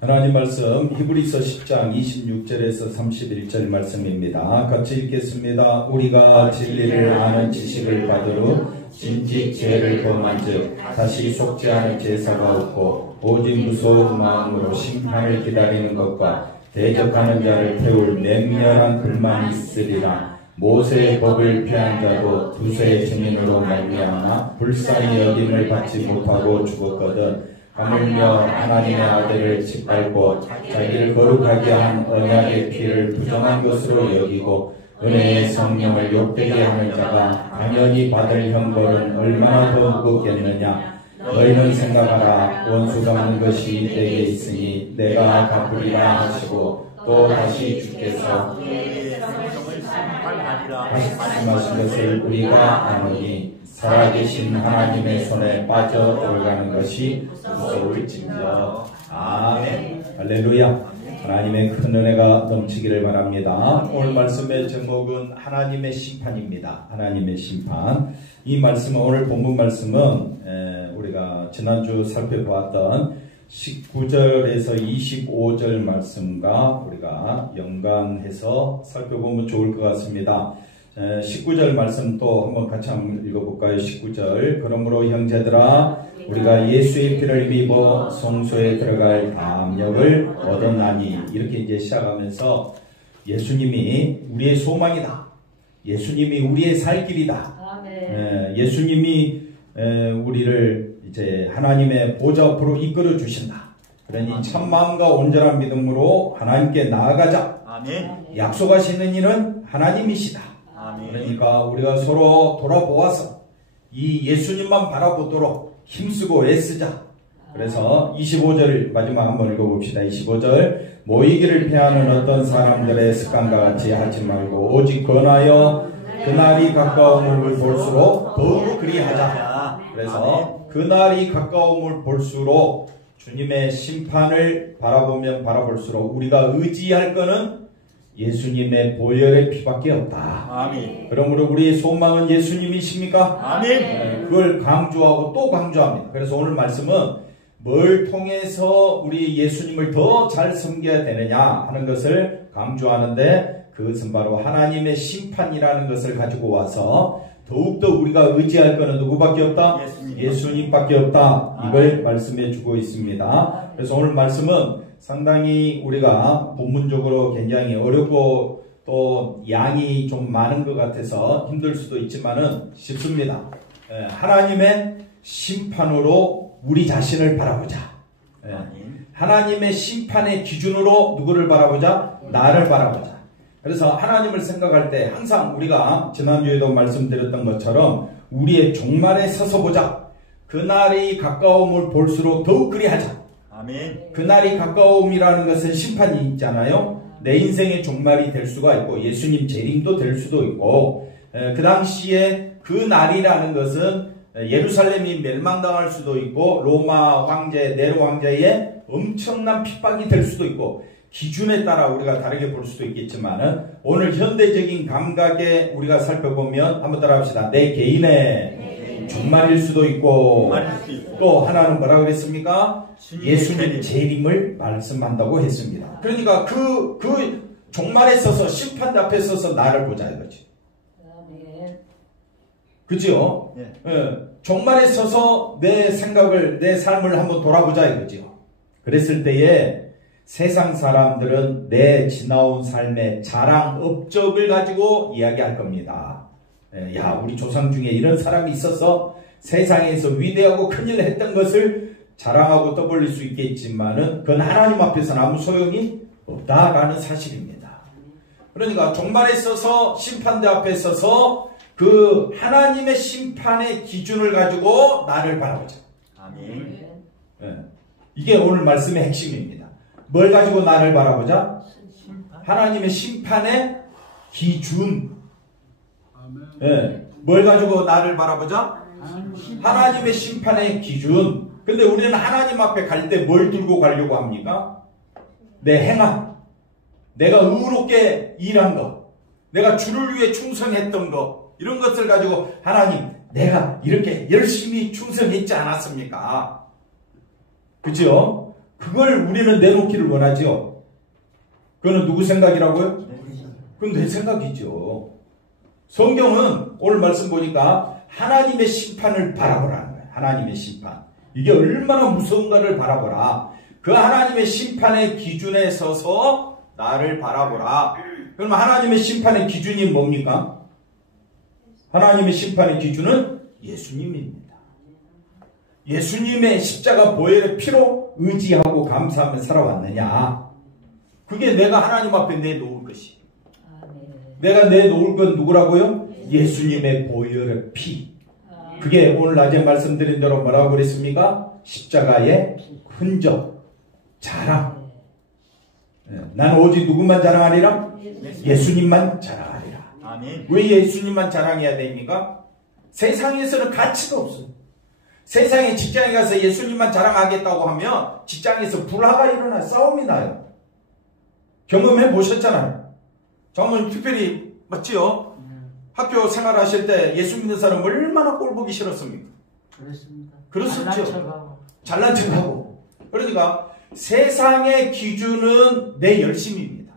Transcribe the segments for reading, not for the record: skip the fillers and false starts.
하나님 말씀 히브리서 10장 26절에서 31절 말씀입니다. 같이 읽겠습니다. 우리가 진리를 아는 지식을 받으러 진직 죄를 범한즉 다시 속지 않을 제사가 없고 오직 무서운 마음으로 심판을 기다리는 것과 대적하는 자를 태울 맹렬한 불만이 있으리라. 모세의 법을 피한 자도 두세의 증인으로 말미암아 불쌍히 여김을 받지 못하고 죽었거든. 하물며 하나님의 아들을 짓밟고 자기를 거룩하게 한 언약의 피를 부정한 것으로 여기고 은혜의 성령을 욕되게 하는 자가 당연히 받을 형벌은 얼마나 더 무겁겠느냐. 너희는 생각하라. 원수 갚는 것이 내게 있으니 내가 갚으리라 하시고 또 다시 주께서 다시 말씀하신 것을 우리가 아노니 살아계신 하나님의 손에 빠져 들어가는 것이 무서울진저. 아멘. 할렐루야. 하나님의 큰 은혜가 넘치기를 바랍니다. 오늘 말씀의 제목은 하나님의 심판입니다. 하나님의 심판. 이 말씀은, 오늘 본문 말씀은 우리가 지난주 살펴보았던 19절에서 25절 말씀과 우리가 연관해서 살펴보면 좋을 것 같습니다. 19절 말씀 또 한번 같이 한번 읽어볼까요? 19절. 그러므로 형제들아 우리가 예수의 피를 입어 성소에 들어갈 담력을 얻었나니, 이렇게 이제 시작하면서 예수님이 우리의 소망이다. 예수님이 우리의 살 길이다. 예수님이 우리를 이제 하나님의 보좌 앞으로 이끌어 주신다. 그러니 참마음과 온전한 믿음으로 하나님께 나아가자. 아멘. 약속하시는 이는 하나님이시다. 아멘. 그러니까 우리가 서로 돌아보아서 이 예수님만 바라보도록 힘쓰고 애쓰자. 그래서 25절 마지막 한번 읽어봅시다. 25절. 모이기를 피하는 어떤 사람들의 습관과 같이 하지 말고 오직 권하여 그날이 가까움을 볼수록 더욱 그리하자. 그래서 그날이 가까움을 볼수록 주님의 심판을 바라보면 바라볼수록 우리가 의지할 것은 예수님의 보혈의 피밖에 없다. 아멘. 그러므로 우리의 소망은 예수님이십니까? 아멘. 그걸 강조하고 또 강조합니다. 그래서 오늘 말씀은 뭘 통해서 우리 예수님을 더 잘 섬겨야 되느냐 하는 것을 강조하는데, 그것은 바로 하나님의 심판이라는 것을 가지고 와서 더욱더 우리가 의지할 것은 누구밖에 없다? 예수님밖에 없다. 이걸 말씀해 주고 있습니다. 그래서 오늘 말씀은 상당히 우리가 본문적으로 굉장히 어렵고 또 양이 좀 많은 것 같아서 힘들 수도 있지만은 쉽습니다. 하나님의 심판으로 우리 자신을 바라보자. 하나님의 심판의 기준으로 누구를 바라보자? 나를 바라보자. 그래서 하나님을 생각할 때 항상 우리가 지난주에도 말씀드렸던 것처럼 우리의 종말에 서서 보자. 그날이 가까움을 볼수록 더욱 그리하자. 아멘. 그날이 가까움이라는 것은 심판이 있잖아요. 내 인생의 종말이 될 수가 있고 예수님 재림도 될 수도 있고, 그 당시에 그 날이라는 것은 예루살렘이 멸망당할 수도 있고 로마 황제 네로 황제의 엄청난 핍박이 될 수도 있고, 기준에 따라 우리가 다르게 볼 수도 있겠지만은 오늘 현대적인 감각에 우리가 살펴보면 한번 따라합시다. 내 개인의 종말일 수도 있고, 또 하나는 뭐라 그랬습니까? 예수님 재림을 말씀한다고 했습니다. 그러니까 그 종말에 서서 심판대 앞에 서서 나를 보자 이거지. 그죠? 종말에 서서 내 생각을, 내 삶을 한번 돌아보자 이거죠. 그랬을 때에 세상 사람들은 내 지나온 삶의 자랑, 업적을 가지고 이야기할 겁니다. 야, 우리 조상 중에 이런 사람이 있어서 세상에서 위대하고 큰일을 했던 것을 자랑하고 떠벌릴 수 있겠지만은 그건 하나님 앞에서는 아무 소용이 없다라는 사실입니다. 그러니까 종말에 서서 심판대 앞에 서서 그 하나님의 심판의 기준을 가지고 나를 바라보자. 아멘. 이게 오늘 말씀의 핵심입니다. 뭘 가지고 나를 바라보자? 하나님의 심판의 기준. 뭘 가지고 나를 바라보자? 하나님의 심판의 기준. 근데 우리는 하나님 앞에 갈 때 뭘 들고 가려고 합니까? 내 행함, 내가 의롭게 일한 것, 내가 주를 위해 충성했던 것, 이런 것을 가지고 하나님, 내가 이렇게 열심히 충성했지 않았습니까? 그죠? 그걸 우리는 내놓기를 원하죠. 그거는 누구 생각이라고요? 그건 내 생각이죠. 성경은 오늘 말씀 보니까 하나님의 심판을 바라보라는 거예요. 하나님의 심판. 이게 얼마나 무서운가를 바라보라. 그 하나님의 심판의 기준에 서서 나를 바라보라. 그러면 하나님의 심판의 기준이 뭡니까? 하나님의 심판의 기준은 예수님입니다. 예수님의 십자가 보혈의 피로 의지하고 감사하며 살아왔느냐. 그게 내가 하나님 앞에 내놓을 것이. 내가 내놓을 건 누구라고요? 예수님의 보혈의 피. 그게 오늘 낮에 말씀드린 대로 뭐라고 그랬습니까? 십자가의 흔적, 자랑. 나는 오직 누구만 자랑하리라? 예수님만 자랑하리라. 아멘. 왜 예수님만 자랑해야 됩니까? 세상에서는 가치가 없어요. 세상에 직장에 가서 예수님만 자랑하겠다고 하면 직장에서 불화가 일어나 싸움이 나요. 경험해 보셨잖아요. 정말 특별히 맞지요? 학교 생활하실 때 예수 믿는 사람 얼마나 꼴 보기 싫었습니까? 그렇습니다. 그렇습니다. 잘난 척하고. 그러니까 세상의 기준은 내 열심입니다.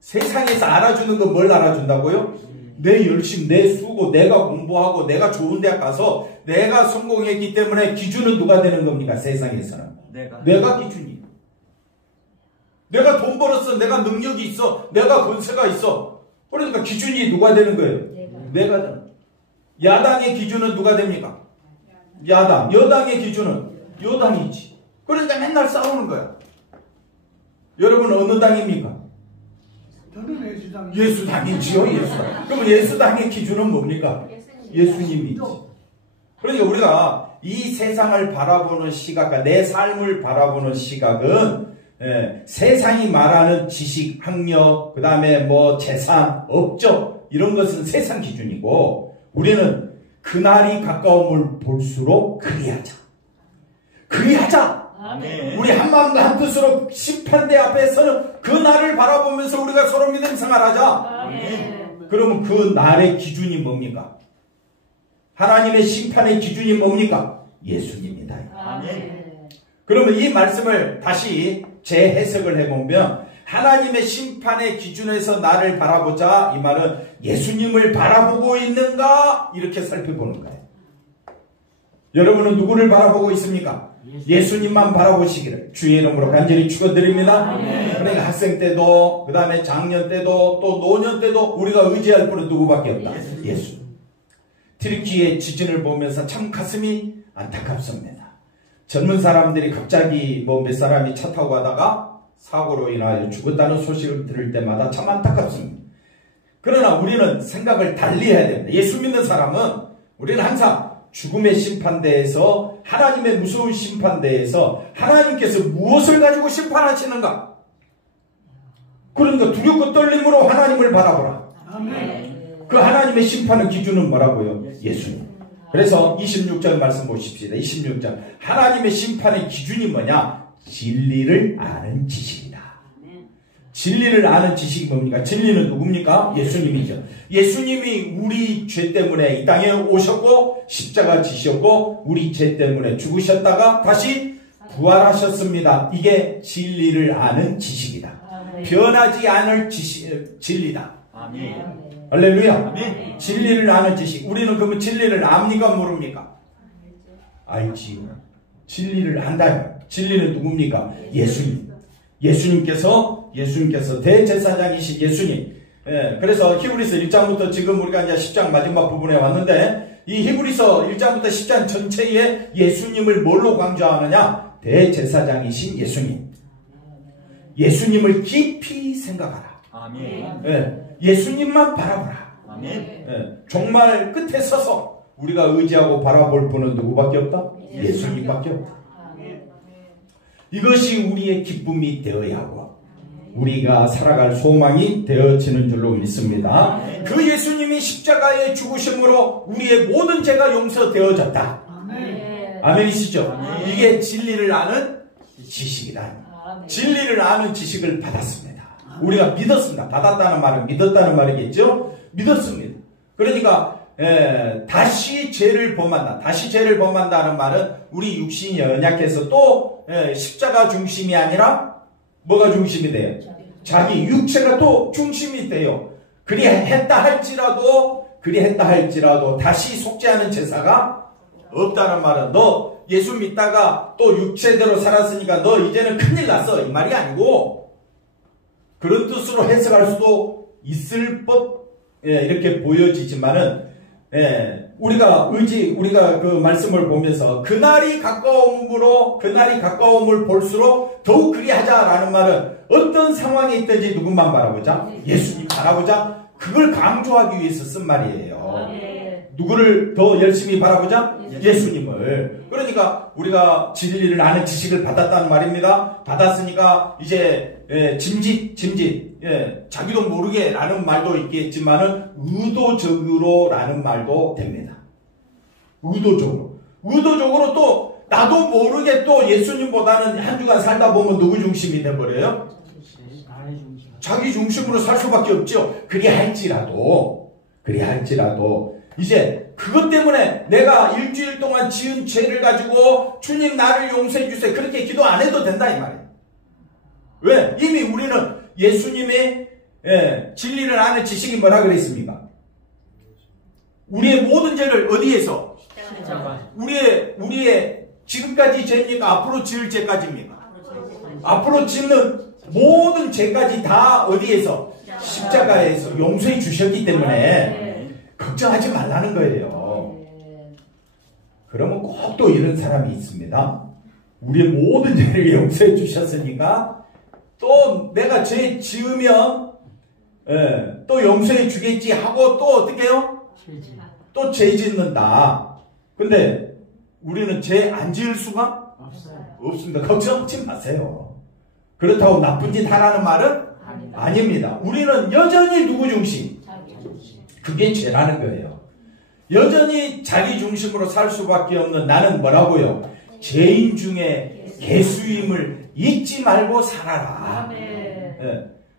세상에서 알아주는 건 뭘 알아준다고요? 내 열심, 내 수고, 내가 공부하고 내가 좋은 대학 가서 내가 성공했기 때문에 기준은 누가 되는 겁니까? 세상에서는. 내가 기준이에요. 내가 돈 벌었어. 내가 능력이 있어. 내가 권세가 있어. 그러니까 기준이 누가 되는 거예요? 내가 되는 거예요. 야당의 기준은 누가 됩니까? 야당. 여당의 기준은 여당이지. 그러니까 맨날 싸우는 거야. 여러분 어느 당입니까? 저는 예수당. 예수당이지요. 예수당. 그러면 예수당의 기준은 뭡니까? 예수님이지. 그러니까 우리가 이 세상을 바라보는 시각과 내 삶을 바라보는 시각은 세상이 말하는 지식, 학력, 그 다음에 뭐 재산, 업적 이런 것은 세상 기준이고 우리는 그날이 가까움을 볼수록 그리하자. 그리하자. 아멘. 우리 한 마음과 한 뜻으로 심판대 앞에서는 그 날을 바라보면서 우리가 서로 믿음 생활하자. 아멘. 그러면 그 날의 기준이 뭡니까? 하나님의 심판의 기준이 뭡니까? 예수님이다. 아멘. 그러면 이 말씀을 다시 재해석을 해보면 하나님의 심판의 기준에서 나를 바라보자. 이 말은 예수님을 바라보고 있는가? 이렇게 살펴보는 거예요. 여러분은 누구를 바라보고 있습니까? 예수님만 바라보시기를 주의 이름으로 간절히 축원드립니다. 그러니까 학생 때도 그 다음에 장년 때도 또 노년 때도 우리가 의지할 분은 누구밖에 없다. 예수. 트리키의 지진을 보면서 참 가슴이 안타깝습니다. 젊은 사람들이 갑자기 뭐 몇 사람이 차 타고 가다가 사고로 인하여 죽었다는 소식을 들을 때마다 참 안타깝습니다. 그러나 우리는 생각을 달리 해야 됩니다. 예수 믿는 사람은 우리는 항상 죽음의 심판대에서 하나님의 무서운 심판대에서 하나님께서 무엇을 가지고 심판하시는가? 그러니까 두렵고 떨림으로 하나님을 바라보라. 아멘. 그 하나님의 심판의 기준은 뭐라고요? 예수님. 그래서 26절 말씀 보십시다. 26절. 하나님의 심판의 기준이 뭐냐? 진리를 아는 지식이다. 진리를 아는 지식이 뭡니까? 진리는 누굽니까? 예수님이죠. 예수님이 우리 죄 때문에 이 땅에 오셨고 십자가 지셨고 우리 죄 때문에 죽으셨다가 다시 부활하셨습니다. 이게 진리를 아는 지식이다. 변하지 않을 진리다. 아멘. 할렐루야. 아멘. 진리를 아는 지식. 우리는 그러면 진리를 압니까? 모릅니까? 알지요. 진리를 안다. 진리는 누굽니까? 예수님. 예수님께서 대제사장이신 예수님. 그래서 히브리서 1장부터 지금 우리가 이제 10장 마지막 부분에 왔는데 이 히브리서 1장부터 10장 전체에 예수님을 뭘로 강조하느냐? 대제사장이신 예수님. 예수님을 깊이 생각하라. 아멘. 예수님만 바라보라. 아멘. 정말 끝에 서서 우리가 의지하고 바라볼 분은 누구밖에 없다? 예수님밖에 없다. 이것이 우리의 기쁨이 되어야 하고 우리가 살아갈 소망이 되어지는 줄로 믿습니다. 그 예수님이 십자가의 죽으심으로 우리의 모든 죄가 용서되어졌다. 아멘이시죠? 이게 진리를 아는 지식이다. 진리를 아는 지식을 받았습니다. 우리가 믿었습니다. 받았다는 말은 믿었다는 말이겠죠? 믿었습니다. 그러니까 다시 죄를 범한다. 다시 죄를 범한다는 말은 우리 육신이 연약해서 또 십자가 중심이 아니라 뭐가 중심이 돼요? 자기 육체가 또 중심이 돼요. 그리했다 할지라도 다시 속죄하는 제사가 없다는 말은 너 예수 믿다가 또 육체대로 살았으니까 너 이제는 큰일 났어 이 말이 아니고, 그런 뜻으로 해석할 수도 있을 법 이렇게 보여지지만은 우리가 그 말씀을 보면서 그날이 가까움을 볼수록 더욱 그리하자라는 말은 어떤 상황에 있든지 누군만 바라보자? 예수님 바라보자. 그걸 강조하기 위해서 쓴 말이에요. 누구를 더 열심히 바라보자? 예수님을. 그러니까 우리가 진리를 아는 지식을 받았다는 말입니다. 받았으니까 이제 짐짓 자기도 모르게 라는 말도 있겠지만은 의도적으로 라는 말도 됩니다. 의도적으로 또 나도 모르게 또 예수님보다는 한 주간 살다 보면 누구 중심이 돼버려요? 자기 중심으로 살 수밖에 없죠. 그리할지라도 이제 그것 때문에 내가 일주일 동안 지은 죄를 가지고 주님 나를 용서해 주세요 그렇게 기도 안 해도 된다 이 말이에요. 왜? 이미 우리는 예수님의 진리를 아는 지식이 뭐라 그랬습니까? 우리의 모든 죄를 어디에서? 우리의 지금까지 죄입니까? 앞으로 지을 죄까지입니까? 앞으로 짓는 모든 죄까지 다 어디에서? 십자가에서 용서해 주셨기 때문에 걱정하지 말라는 거예요. 그러면 꼭 또 이런 사람이 있습니다. 우리의 모든 죄를 용서해 주셨으니까 또 내가 죄 지으면 또 용서해 주겠지 하고 또 어떻게 해요? 또 죄 짓는다. 근데 우리는 죄 안 지을 수가 없습니다. 걱정하지 마세요. 그렇다고 나쁜 짓 하라는 말은 아닙니다. 우리는 여전히 누구 중심? 그게 죄라는 거예요. 여전히 자기 중심으로 살 수밖에 없는 나는 뭐라고요? 죄인 중에 개수임을 잊지 말고 살아라.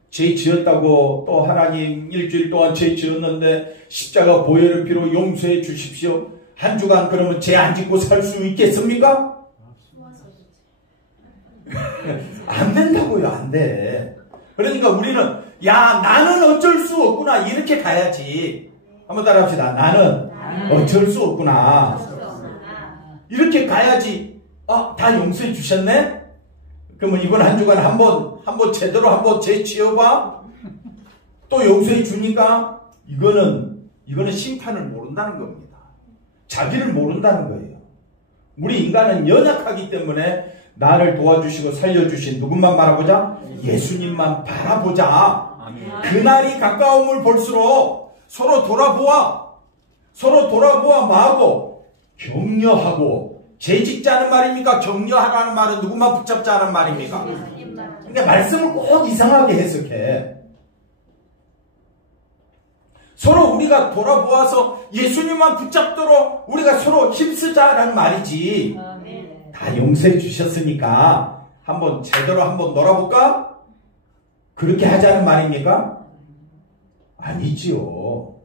죄 지었다고 또 하나님 일주일 동안 죄 지었는데 십자가 보혈의 피로 용서해 주십시오. 한 주간 그러면 죄 안 짓고 살 수 있겠습니까? 안 된다고요. 안 돼. 그러니까 우리는 야 나는 어쩔 수 없구나 이렇게 가야지. 한번 따라합시다. 나는 어쩔 수 없구나 이렇게 가야지. 다 용서해 주셨네? 그러면 이번 한 주간 한번 제대로 한번 죄 지어봐. 또 용서해 주니까 이거는 심판을 모른다는 겁니다. 자기를 모른다는 거예요. 우리 인간은 연약하기 때문에 나를 도와주시고 살려주신 누군만 바라보자? 예수님만 바라보자. 그날이 가까움을 볼수록 서로 돌아보아 마하고 격려하고. 재직자는 말입니까? 격려하라는 말은 누구만 붙잡자는 말입니까? 그러니까 말씀을 꼭 이상하게 해석해. 서로 우리가 돌아보아서 예수님만 붙잡도록 우리가 서로 힘쓰자라는 말이지. 다 용서해 주셨으니까 제대로 한번 놀아볼까? 그렇게 하자는 말입니까? 아니지요.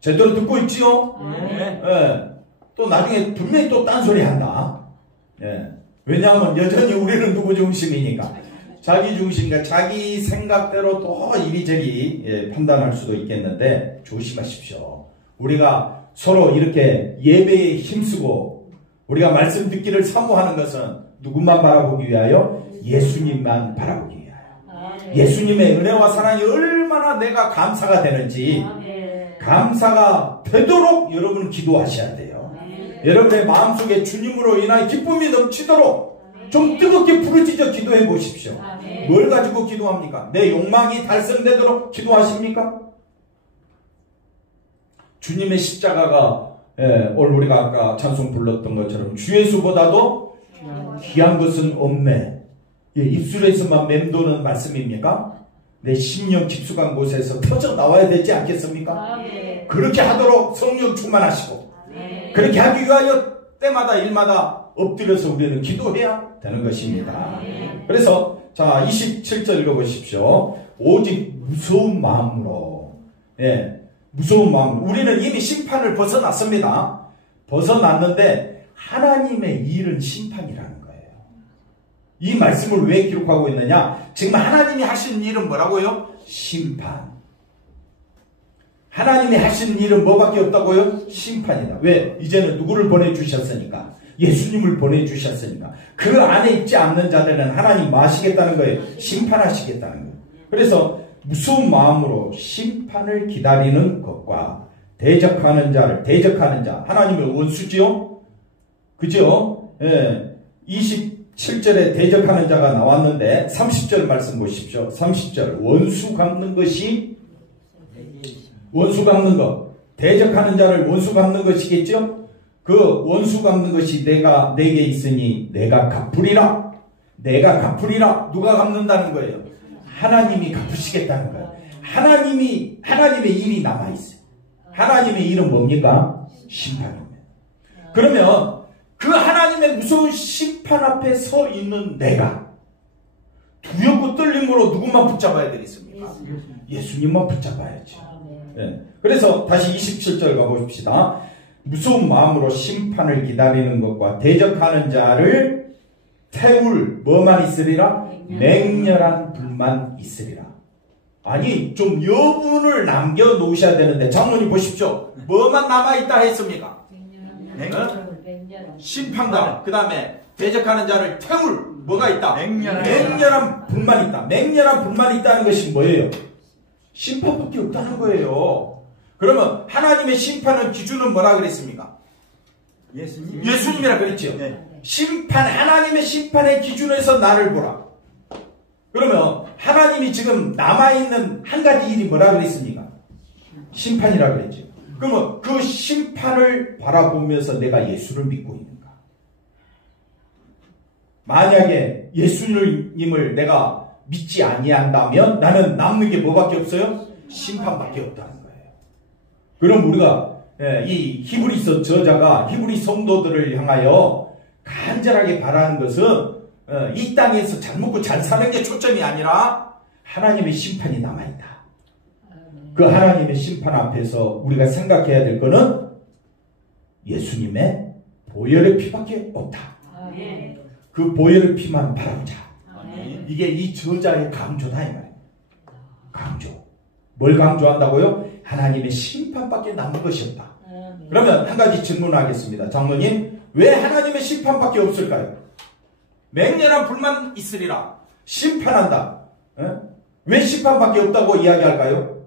제대로 듣고 있지요? 또 나중에 분명히 또 딴소리 한다. 왜냐하면 여전히 우리는 누구 중심이니까? 자기 중심과 자기 생각대로 또 이리저리 판단할 수도 있겠는데 조심하십시오. 우리가 서로 이렇게 예배에 힘쓰고 우리가 말씀 듣기를 사모하는 것은 누구만 바라보기 위하여? 예수님만 바라보기 위하여. 예수님의 은혜와 사랑이 얼마나 내가 감사가 되는지 감사가 되도록 여러분은 기도하셔야 돼요. 여러분의 마음속에 주님으로 인하여 기쁨이 넘치도록 좀 뜨겁게 부르짖어 기도해 보십시오. 뭘 가지고 기도합니까? 내 욕망이 달성되도록 기도하십니까? 주님의 십자가가 오늘 우리가 아까 찬송 불렀던 것처럼 주 예수보다도 귀한 것은 없네. 입술에서만 맴도는 말씀입니까? 내 심령 깊숙한 곳에서 터져 나와야 되지 않겠습니까? 그렇게 하도록 성령 충만하시고 그렇게 하기 위하여 때마다 일마다 엎드려서 우리는 기도해야 되는 것입니다. 그래서 자 27절 읽어보십시오. 오직 무서운 마음으로 무서운 마음. 우리는 이미 심판을 벗어났습니다. 벗어났는데 하나님의 일은 심판이라는 거예요. 이 말씀을 왜 기록하고 있느냐? 지금 하나님이 하신 일은 뭐라고요? 심판. 하나님이 하신 일은 뭐밖에 없다고요? 심판이다. 왜? 이제는 누구를 보내주셨으니까? 예수님을 보내주셨으니까. 그 안에 있지 않는 자들은 하나님 뭐 하시겠다는 거예요? 심판하시겠다는 거예요. 그래서 무서운 마음으로 심판을 기다리는 것과 대적하는 자, 하나님의 원수지요? 그죠? 예. 27절에 대적하는 자가 나왔는데 30절 말씀 보십시오. 30절 원수 갚는 것이 원수 갚는 것, 대적하는 자를 원수 갚는 것이겠죠? 그 원수 갚는 것이 내게 있으니 내가 갚으리라. 내가 갚으리라. 누가 갚는다는 거예요? 하나님이 갚으시겠다는 거예요. 하나님의 일이 남아있어요. 하나님의 일은 뭡니까? 심판입니다. 그러면 그 하나님의 무서운 심판 앞에 서 있는 내가 두렵고 떨림으로 누구만 붙잡아야 되겠습니까? 예수님만 붙잡아야지. 네. 그래서 다시 27절 가보십시다. 무서운 마음으로 심판을 기다리는 것과 대적하는 자를 태울 뭐만 있으리라? 맹렬한 불만 있으리라. 아니 좀 여분을 남겨놓으셔야 되는데 장로님 보십시오. 뭐만 남아있다 했습니까? 심판과 그 다음에 대적하는 자를 태울 뭐가 있다? 맹렬한 불만 있다. 맹렬한 불만이 있다는 것이 뭐예요? 심판밖에 없다는 거예요. 그러면 하나님의 심판은 기준은 뭐라 그랬습니까? 예수님이라 그랬죠. 네. 심판, 하나님의 심판의 기준에서 나를 보라. 그러면 하나님이 지금 남아있는 한 가지 일이 뭐라 그랬습니까? 심판이라 그랬죠. 그러면 그 심판을 바라보면서 내가 예수를 믿고 있는가? 만약에 예수님을 내가 믿지 아니한다면 나는 남는 게 뭐밖에 없어요? 심판밖에 없다는 거예요. 그럼 우리가 이 히브리서 저자가 히브리 성도들을 향하여 간절하게 바라는 것은 이 땅에서 잘 먹고 잘 사는 게 초점이 아니라 하나님의 심판이 남아있다. 그 하나님의 심판 앞에서 우리가 생각해야 될 것은 예수님의 보혈의 피밖에 없다. 그 보혈의 피만 바라보자. 이게 이 저자의 강조다 이 말이에요. 강조. 뭘 강조한다고요? 하나님의 심판밖에 남은 것이 없다. 그러면 한 가지 질문하겠습니다. 장로님, 왜 하나님의 심판밖에 없을까요? 맹렬한 불만 있으리라. 심판한다. 왜 심판밖에 없다고 이야기할까요?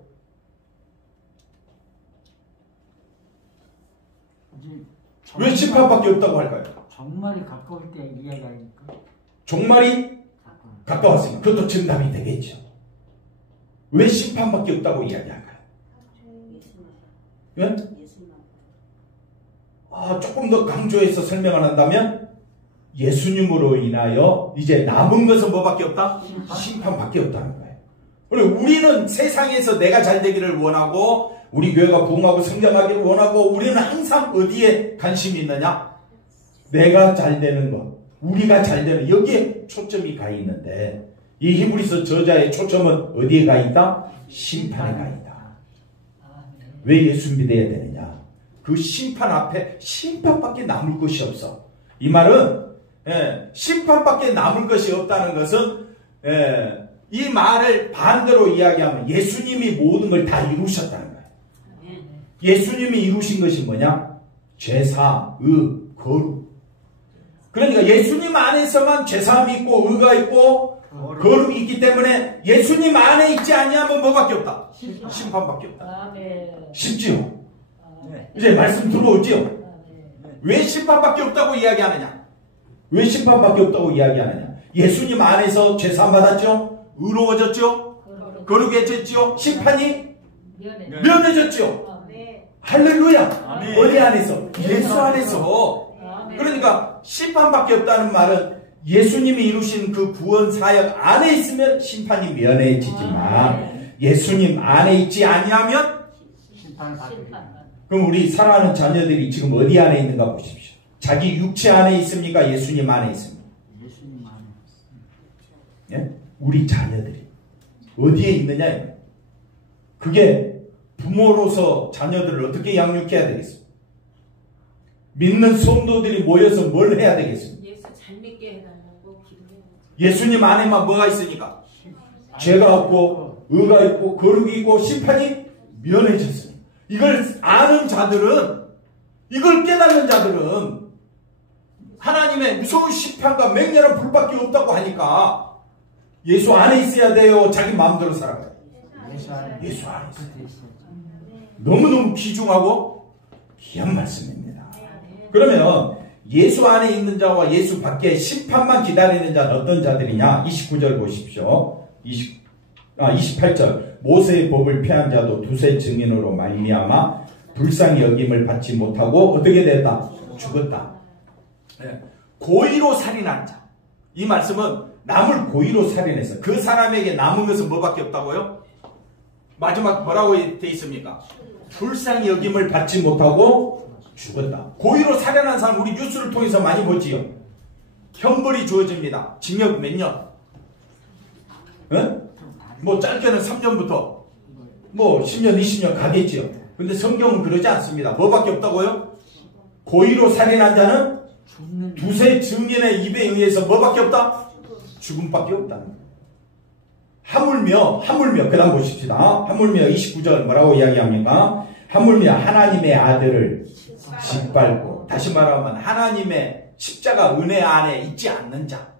왜 심판밖에 없다고 할까요? 정말이 가까울 때 이야기하니까. 종말이 가까웠으니까 그것도 정답이 되겠죠. 왜 심판밖에 없다고 이야기할까요? 예? 조금 더 강조해서 설명을 한다면 예수님으로 인하여 이제 남은 것은 뭐밖에 없다? 심판밖에 없다는 거예요. 그리고 우리는 세상에서 내가 잘 되기를 원하고 우리 교회가 부흥하고 성장하기를 원하고 우리는 항상 어디에 관심이 있느냐? 내가 잘 되는 것, 우리가 잘 되는 여기에 초점이 가 있는데 이 히브리서 저자의 초점은 어디에 가 있다? 심판에 가 있다. 왜 예수 믿어야 되느냐? 그 심판 앞에 심판밖에 남을 것이 없어. 이 말은 심판밖에 남을 것이 없다는 것은 이 말을 반대로 이야기하면 예수님이 모든 걸 다 이루셨다는 거예요. 예수님이 이루신 것이 뭐냐? 죄사, 거룩. 그러니까 예수님 안에서만 죄사함이 있고 의가 있고 거룩이 있기 때문에 예수님 안에 있지 아니하면 뭐밖에 없다? 심판밖에 없다. 쉽지요? 이제 말씀 들어오지요? 왜 심판밖에 없다고 이야기하느냐? 왜 심판밖에 없다고 이야기하느냐? 예수님 안에서 죄사함 받았죠? 의로워졌죠? 거룩해졌죠? 심판이 면해졌죠? 할렐루야! 어디 안에서? 예수 안에서. 그러니까 심판밖에 없다는 말은 예수님이 이루신 그 구원 사역 안에 있으면 심판이 면해지지만 예수님 안에 있지 아니하면 그럼 우리 사랑하는 자녀들이 지금 어디 안에 있는가 보십시오. 자기 육체 안에 있습니까? 예수님 안에 있습니까? 예수님 안에. 예? 우리 자녀들이 어디에 있느냐? 그게 부모로서 자녀들을 어떻게 양육해야 되겠습니까? 믿는 성도들이 모여서 뭘 해야 되겠습니까? 예수 잘 믿게 해달라고 기도해야지. 예수님 안에만 뭐가 있으니까? 죄가 없고 의가 있고 거룩이 있고 심판이 면해졌으니 이걸 아는 자들은, 이걸 깨닫는 자들은 하나님의 무서운 심판과 맹렬한 불밖에 없다고 하니까 예수 안에 있어야 돼요? 자기 마음대로 살아가요? 예수 안에 있어요. 너무너무 귀중하고 귀한 말씀입니다. 그러면 예수 안에 있는 자와 예수 밖에 심판만 기다리는 자는 어떤 자들이냐? 29절 보십시오. 28절 모세의 법을 폐한 자도 두세 증인으로 말미암아 불쌍히 여김을 받지 못하고 어떻게 됐다? 죽었다. 네. 고의로 살인한 자. 이 말씀은 남을 고의로 살인해서 그 사람에게 남은 것은 뭐밖에 없다고요? 마지막 뭐라고 돼 있습니까? 불쌍히 여김을 받지 못하고 죽었다. 고의로 살인한 사람 우리 뉴스를 통해서 많이 보지요. 형벌이 주어집니다. 징역 몇 년? 네? 뭐 짧게는 3년부터 뭐 10년 20년 가겠지요. 근데 성경은 그러지 않습니다. 뭐밖에 없다고요? 고의로 살인한 자는 두세 증인의 입에 의해서 뭐밖에 없다? 죽음밖에 없다. 하물며 그 다음 보십시다. 하물며 29절 뭐라고 이야기합니까? 하물며 하나님의 아들을 짓밟고, 다시 말하면 하나님의 십자가 은혜 안에 있지 않는 자,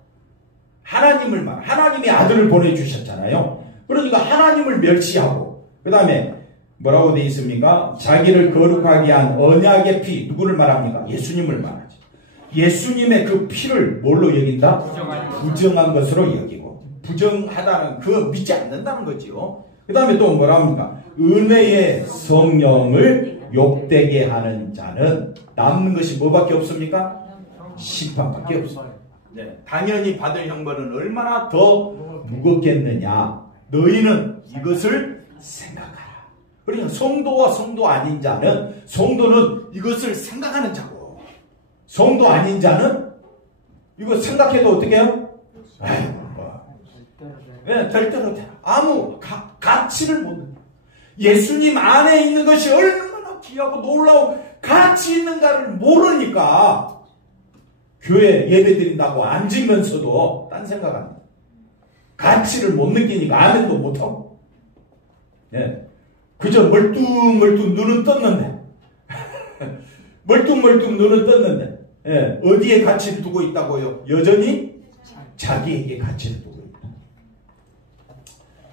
하나님의 아들을 보내주셨잖아요. 그러니까 하나님을 멸시하고, 그 다음에 뭐라고 되어 있습니까? 자기를 거룩하게 한 언약의 피, 누구를 말합니까? 예수님을 말하죠. 예수님의 그 피를 뭘로 여긴다? 부정한 것으로 여기고, 부정하다는 그 믿지 않는다는 거지요. 그 다음에 또 뭐라 합니까? 은혜의 성령을 욕되게 하는 자는 남는 것이 뭐밖에 없습니까? 심판밖에 없습니다. 네, 당연히 받을 형벌은 얼마나 더 무겁겠느냐. 너희는 이것을 생각하라. 그러니까 성도와 성도 아닌 자는, 성도는 이것을 생각하는 자고, 성도 아닌 자는 이거 생각해도 어떻게 해요? 아이고, 네, 될 대로 돼. 아무 가치를 못 느껴. 예수님 안에 있는 것이 얼마나 귀하고 놀라운 가치 있는가를 모르니까 교회 예배 드린다고 앉으면서도 딴 생각합니다. 가치를 못 느끼니까 아멘도 못하고, 예. 그저 멀뚱멀뚱 눈은 떴는데 멀뚱멀뚱 눈은 떴는데, 예. 어디에 가치를 두고 있다고요? 여전히 자기에게 가치를 두고 있다.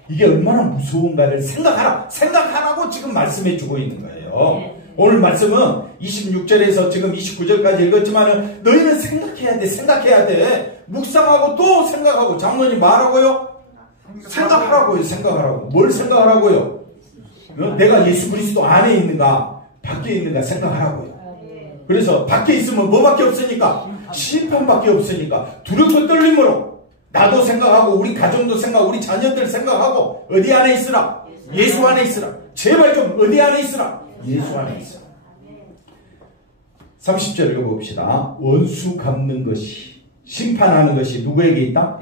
이게 얼마나 무서운가를 생각하라고 지금 말씀해 주고 있는 거예요. 오늘 말씀은 26절에서 지금 29절까지 읽었지만 너희는 생각해야 돼. 묵상하고 또 생각하고. 장로님 말하고요? 생각하라고요. 뭘 생각하라고요? 내가 예수 그리스도 안에 있는가 밖에 있는가 생각하라고요. 그래서 밖에 있으면 뭐밖에 없으니까? 심판밖에 없으니까 두렵고 떨림으로 나도 생각하고 우리 가정도 생각하고 우리 자녀들 생각하고 어디 안에 있으라? 예수 안에 있으라. 제발 좀 어디 안에 있으라? 예수 안에 있으라. 30절 읽어봅시다. 원수 갚는 것이, 심판하는 것이 누구에게 있다?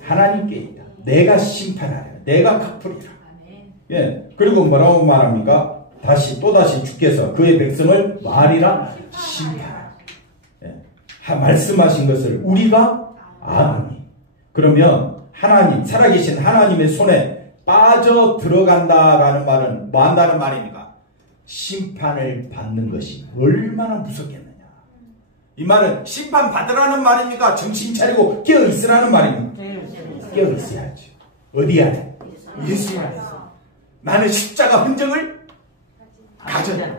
하나님께 있다. 내가 심판하리라. 내가 갚으리라. 예. 그리고 뭐라고 말합니까? 또다시 주께서 그의 백성을 말이라 심판하라. 예. 말씀하신 것을 우리가 아노니. 그러면 하나님, 살아계신 하나님의 손에 빠져 들어간다라는 말은 뭐 한다는 말입니까? 심판을 받는 것이 얼마나 무섭겠느냐. 이 말은 심판 받으라는 말입니까? 정신 차리고 깨어 있으라는 말입니까? 깨어 있어야죠. 어디 안에? 예수 안에. 나는 십자가 흔적을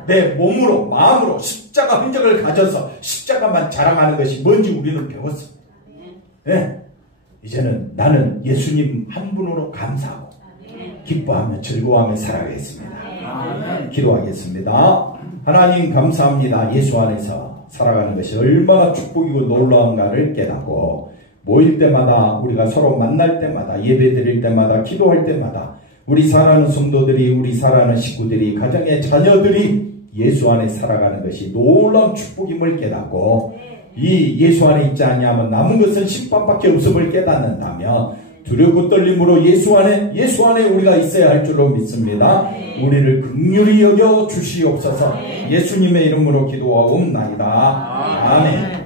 내 몸으로, 마음으로 십자가 흔적을 가져서 십자가만 자랑하는 것이 뭔지 우리는 배웠습니다. 네. 이제는 나는 예수님 한 분으로 감사하고 기뻐하며 즐거워하며 살아가겠습니다. 기도하겠습니다. 하나님 감사합니다. 예수 안에서 살아가는 것이 얼마나 축복이고 놀라운가를 깨닫고, 모일 때마다, 우리가 서로 만날 때마다, 예배 드릴 때마다, 기도할 때마다 우리 사랑하는 성도들이, 우리 사랑하는 식구들이, 가정의 자녀들이 예수 안에 살아가는 것이 놀라운 축복임을 깨닫고, 이 예수 안에 있지 않냐면 남은 것은 심판밖에 없음을 깨닫는다면 두렵고 떨림으로 예수 안에 우리가 있어야 할 줄로 믿습니다. 우리를 긍휼히 여겨 주시옵소서. 예수님의 이름으로 기도하옵나이다. 아멘.